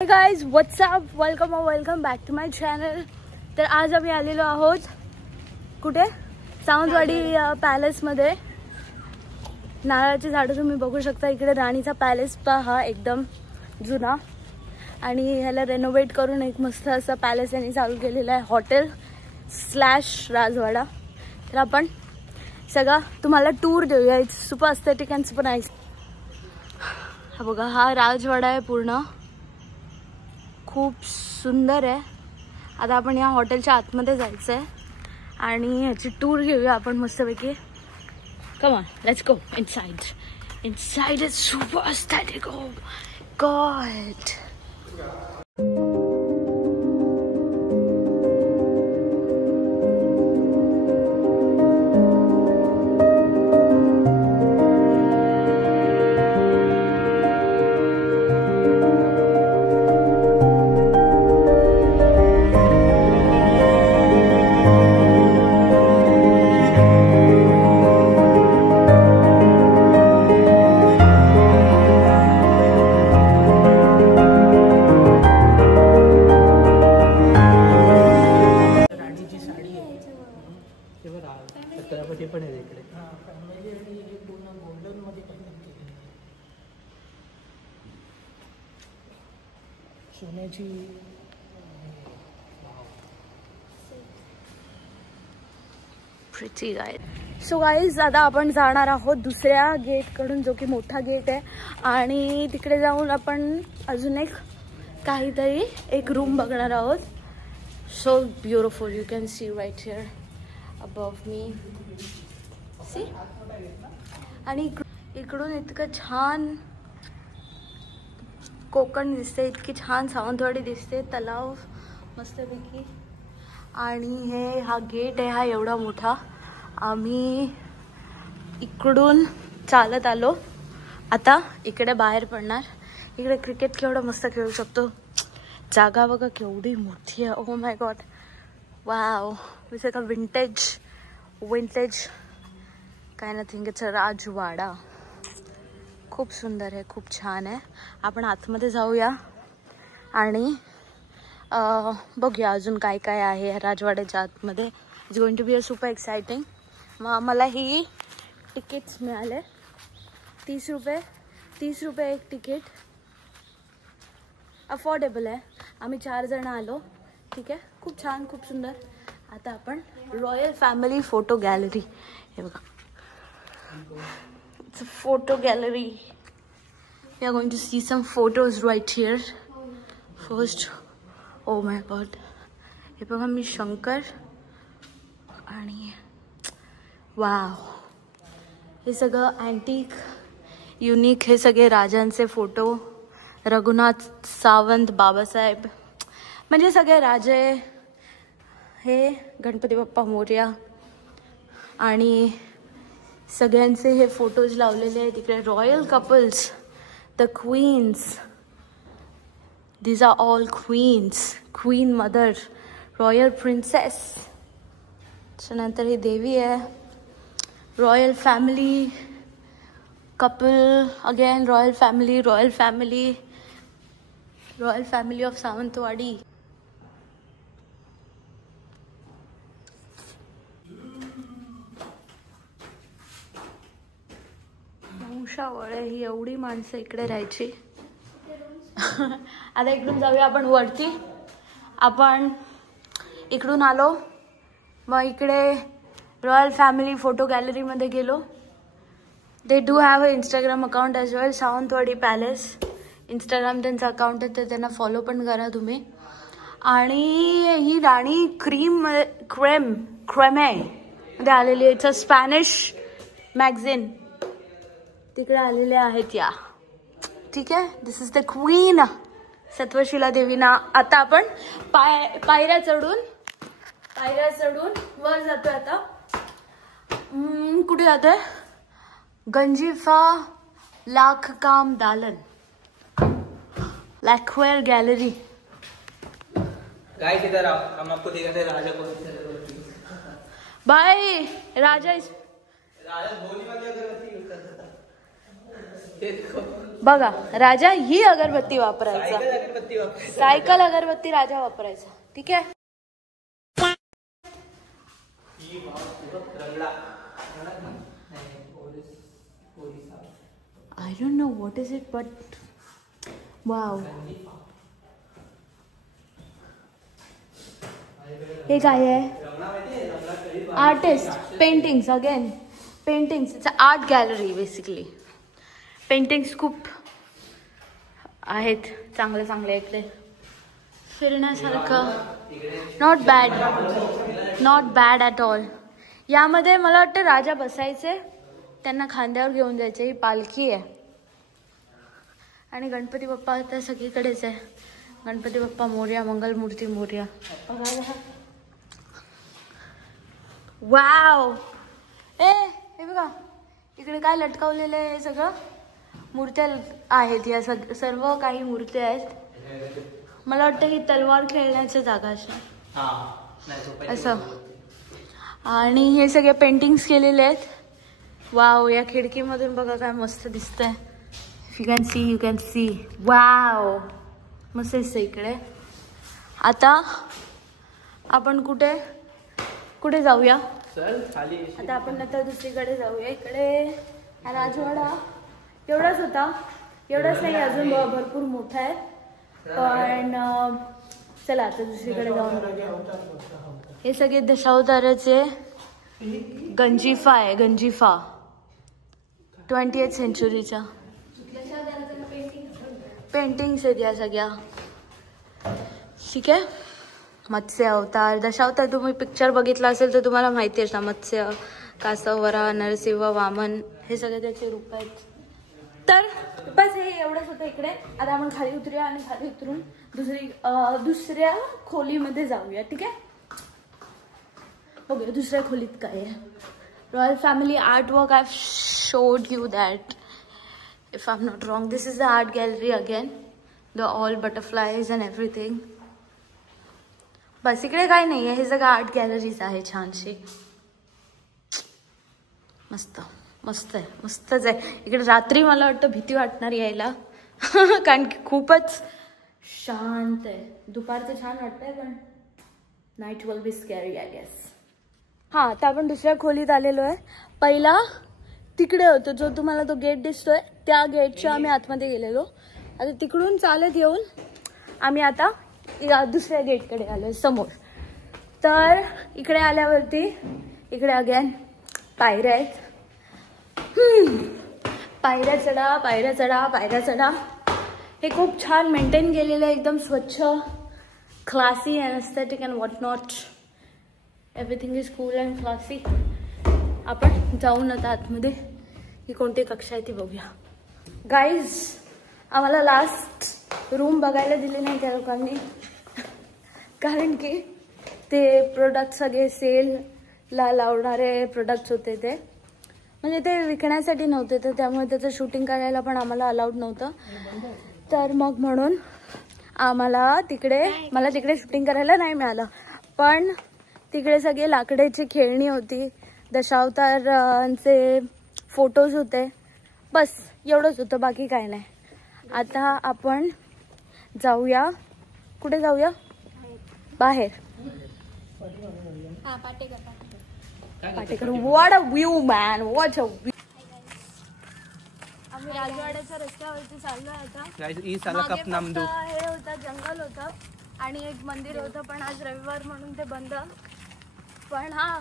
Hey guys, what's up? Welcome back to my channel. तर आज आम्ही आलेलो आहोत कुठे सावंतवाडी पॅलेस मध्ये. नारळाची झाडं तुम्ही बघू शकता. इकडे राणीचा पॅलेस पहा एकदम जुना आणि ह्याला रेनोवेट करून एक मस्त असा पॅलेस यांनी चालू केलेला आहे, हॉटेल / राजवाडा. तर आपण सगळा तुम्हाला टूर देऊया. It's super aesthetic and super nice. हा बघा, हा राजवाडा आहे पूर्ण, खूप सुंदर आहे. आता आपण या हॉटेलच्या आतमध्ये जायचं आहे आणि ह्याची टूर घेऊया आपण मस्तपैकी. Come on, let's go inside. Inside is super aesthetic. Oh God. सोन्याची प्रिटी गाइस. सो गाइस, आता आपण जाणार आहोत दुसऱ्या गेट कडून, जो की मोठा गेट आहे. आणि तिकडे जाऊन आपण अजून काहीतरी एक रूम बघणार आहोत. So beautiful, you can see right here above me. See. आणि इकडून इतकं छान कोकण दिसते, इतकी छान सावंतवाडी दिसते, तलाव मस्तपैकी. आणि हा गेट आहे, हा एवढा मोठा. आम्ही इकडून चालत आलो, आता इकडे बाहेर पडणार. इकडे क्रिकेट केवढं मस्त खेळू शकतो. जागा बघा केवढी मोठी आहे. Oh my God, wow. This is a vintage काय नथिंग. इट्स अ राजवाडा. खूप सुंदर आहे, खूप छान आहे. आपण आतमध्ये जाऊया आणि बघूया अजून काय काय आहे राजवाड्याच्या आतमध्ये. It's going to be a super exciting. मग आम्हाला ही तिकीट्स मिळाले 30 रुपये एक तिकीट. अफोर्डेबल आहे. आम्ही 4 जण आलो. ठीक आहे, खूप छान, खूप सुंदर. आता आपण रॉयल फॅमिली फोटो गॅलरी, हे बघा, it's a photo gallery. We are going to see some photos right here first. Oh my god, हे बघा, मी शंकर आणि वाव, हे सगळं अँटिक युनिक. हे सगळे राजांचे फोटो, रघुनाथ सावंत, बाबासाहेब, म्हणजे सगळे राजे. हे गणपती बाप्पा मोरया आणि सगळ्यांचे हे फोटोज लावलेले आहेत. इकडे royal couples, the queens, these are all queens. Queen mother, royal princess. त्याच्यानंतर ही देवी आहे. Royal family couple, again royal family of Sawantwadi. वंशावळ ही एवढी माणसं इकडे राहायची. आता इकडून जाऊया आपण वरती. आपण इकडून आलो, मग इकडे रॉयल फॅमिली फोटो गॅलरीमध्ये गेलो. They do have a Instagram account as well, Sawantwadi palace. Instagram त्यांचं अकाउंट आहे, तर त्यांना फॉलो पण करा तुम्ही. आणि ही राणी क्रेमे मध्ये आलेली आहे. इट्स अ स्पॅनिश मॅगझिन, तिकडे आलेले आहेत या. ठीक आहे, दिस इज द क्वीन सत्वशिला देवीना. आता आपण पायऱ्या चढून वर जातोय. आता कुठे जातोय? गंजिफा लाख काम दालन, लॅक्वेअर गॅलरी. गाइस, इधर आओ, हम आपको दिखाते हैं राजा को. भाई, राजा धोनी वाली अगरबत्ती यूज करता था. देखो बघा राजा ही अगरबत्ती वापरायचा, अगरबत्ती वापरायची. सायकल अगरबत्ती राजा वापरायचा. ठीक आहे. ही रंगला. I don't know what is it, but wow. हे काय आहे? Artist paintings again. Paintings it's art gallery basically. Paintings खूप आहेत चांगले चांगले इकडे फिरण्यासारखं. Not bad, not bad at all. यामध्ये मला वाटतं राजा बसायचे, त्यांना खांद्यावर घेऊन जायचे. ही पालखी आहे आणि गणपती बाप्पा तर सगळीकडेच आहे. गणपती बाप्पा मोरया, मंगलमूर्ती मोरया. वाव. हे बघा इकडे काय लटकवलेलं आहे. हे सगळं मूर्त्या आहेत. या सर्व काही मूर्त्या आहेत. मला वाटतं ही तलवार खेळण्याची जागा असेल असं. आणि हे सगळे पेंटिंग्स केलेले आहेत. वाव. या खिडकीमधून बघा काय मस्त दिसतंय. You can C wow. मस्त दिसतं इकडे. आता आपण कुठे जाऊया? आता आपण आता दुसरीकडे जाऊया. इकडे राजवाडा एवढाच होता, एवढाच नाही अजून भरपूर मोठा आहे. पण चला आता दुसरीकडे जाऊन बघूया. हे सगळे दशावताराचे गंजिफा आहे. गंजिफा 20th सेंचुरीच्या पेंटिंग्स आहेत या सगळ्या. ठीक आहे. मत्स्य अवतार, दशावतार तुम्ही पिक्चर बघितला असेल तर तुम्हाला माहिती आहे ना. मत्स्य, कासव, वराह, नरसिंह, वामन हे सगळे त्याचे रूप आहेत. तर बस हे एवढंच होतं इकडे. आता आपण खाली उतरूया आणि खाली उतरून दुसऱ्या खोलीमध्ये जाऊया. ठीक आहे. बघूया दुसऱ्या खोलीत काय आहे. Royal family art work. I showed you that, if I'm not wrong. This is the art gallery again. The all butterflies and everything. बस इकडे काय नाही आहे. हे सगळं आर्ट गॅलरीज आहे छानशी. मस्त मस्त आहे. मस्तच आहे इकडे. रात्री मला वाटतं भीती वाटणार यायला कारण की खूपच शांत आहे. दुपारचं छान वाटतंय पण night will be scary I guess. हां आता आपण दुसऱ्या खोलीत आलेलो आहे. पहिला तिकडे होतो जो तुम्हाला तो गेट दिसतोय, त्या गेटच्या आम्ही आतमध्ये गेलेलो. आता तिकडून चालत येऊन आम्ही आता दुसऱ्या गेटकडे आलो समोर. तर इकडे आल्यावरती इकडे अगेन पायऱ्या आहेत. पायऱ्या चढा, पायऱ्या चढा, पायऱ्या चढा. हे खूप छान मेंटेन केलेलं आहे. एकदम स्वच्छ, classy and aesthetic and what not. Everything is cool and classy. आपण जाऊन आता आतमध्ये ही कोणती कक्षा आहे ती बघूया. गाईज आम्हाला लास्ट रूम बघायला दिली नाही त्या लोकांनी कारण की ते प्रोडक्ट सगळे सेलला लावणारे प्रोडक्ट्स होते. ते म्हणजे ते विकण्यासाठी नव्हते तर त्यामुळे त्याचं शूटिंग करायला पण आम्हाला अलाउड नव्हतं. तर मग म्हणून मला तिकडे शूटिंग करायला नाही मिळालं. पण तिकडे सगळे लाकडाची खेळणी होती, दशावतारांचे फोटोज होते. बस एवढंच होतं, बाकी काय नाही. आता आपण जाऊया. कुठे जाऊया? बाहेर. Patekar. What a view man, what a view. आम्ही राजवाड्याच्या रस्त्यावरती चाललोय आता. हे होतं जंगल होतं आणि एक मंदिर होतं पण आज रविवार म्हणून ते बंद. पण हा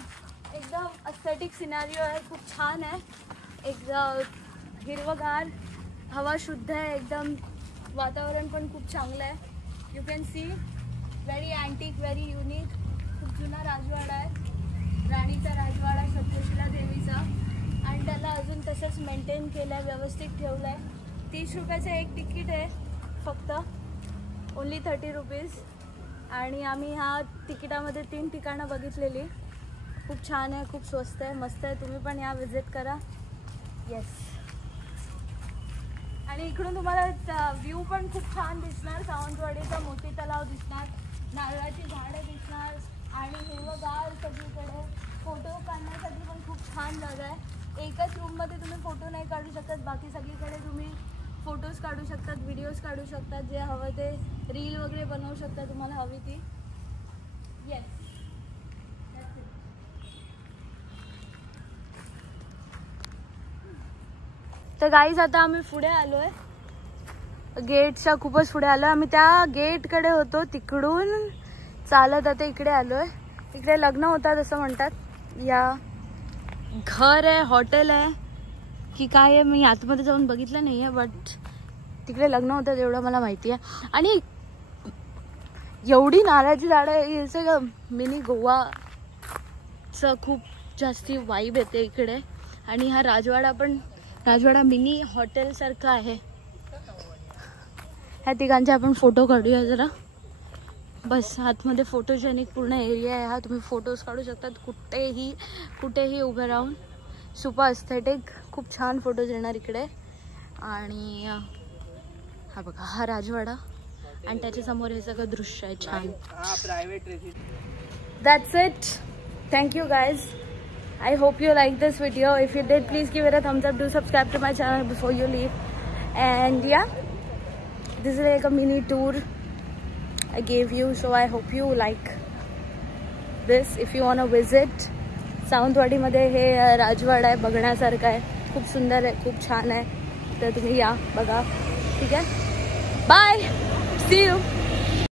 एकदम एस्थेटिक सिनारिओ आहे. खूप छान आहे. एकदम हिरवगार, हवा शुद्ध आहे एकदम. वातावरण पण खूप चांगलं आहे. You can C very antique, very unique. खूप जुना राजवाडा आहे. राणीचा राजवाडा सप्तशिला देवीचा. आणि त्याला अजून तसंच मेंटेन केलं आहे, व्यवस्थित ठेवलं आहे. 30 रुपयाचं एक तिकीट आहे फक्त. Only 30 rupees. आणि आम्ही ह्या तिकिटामध्ये 3 ठिकाणं बघितलेली. खूप छान आहे, खूप स्वस्त आहे, मस्त आहे. तुम्ही पण या विजिट करा. येस. आणि इकडून तुम्हाला व्ह्यू पण खूप छान दिसणार. सावंतवाडीचा मोती तलाव दिसणार, नारळाची झाडं दिसणार आणि हिरवगार सगळीकडे. फोटो काढण्यासाठी पण खूप छान जागा आहे. एकच रूममध्ये तुम्ही फोटो नाही काढू शकत, बाकी सगळीकडे तुम्ही फोटोज काढू शकतात, व्हिडिओज काढू शकतात, जे हवं ते रील वगैरे बनवू शकता तुम्हाला हवी ती. येस. तर गाईज आता आम्ही पुढे आलोय, गेटच्या खूपच पुढे आलोय. आम्ही त्या गेटकडे होतो, तिकडून चालत आता इकडे आलोय. इकडे लग्न होतात असं म्हणतात. या घर आहे, हॉटेल आहे की काय आहे मी आतमध्ये जाऊन बघितलं नाही आहे, बट तिकडे लग्न होतात एवढं मला माहिती आहे. आणि एवढी नारळाची झाडं आहे, सगळं मिनी गोवाचं खूप जास्ती वाईब येते इकडे. आणि हा राजवाडा मिनी हॉटेल सारखा आहे. ह्या तिघांचे आपण फोटो काढूया जरा. बस आतमध्ये फोटोजेनिक पूर्ण एरिया आहे हा. तुम्ही फोटोज काढू शकतात कुठेही उभे राहून. सुपर एस्थेटिक, खूप छान फोटोज येणार इकडे. आणि हा बघा हा राजवाडा आणि त्याच्या समोर हे सगळं दृश्य आहे छान. That's it. Thank you guys. I hope you like this video. If you did, please give it a thumbs up. Do subscribe to my channel before you leave. And yeah, this is like a mini tour I gave you, so I hope you like this. If you want to visit, Sawantwadi मध्ये हे राजवाडा आहे, बघण्यासारखा आहे, खूप सुंदर आहे, खूप छान आहे. तर तुम्ही या बघा. ठीक आहे, बाय, सी यू.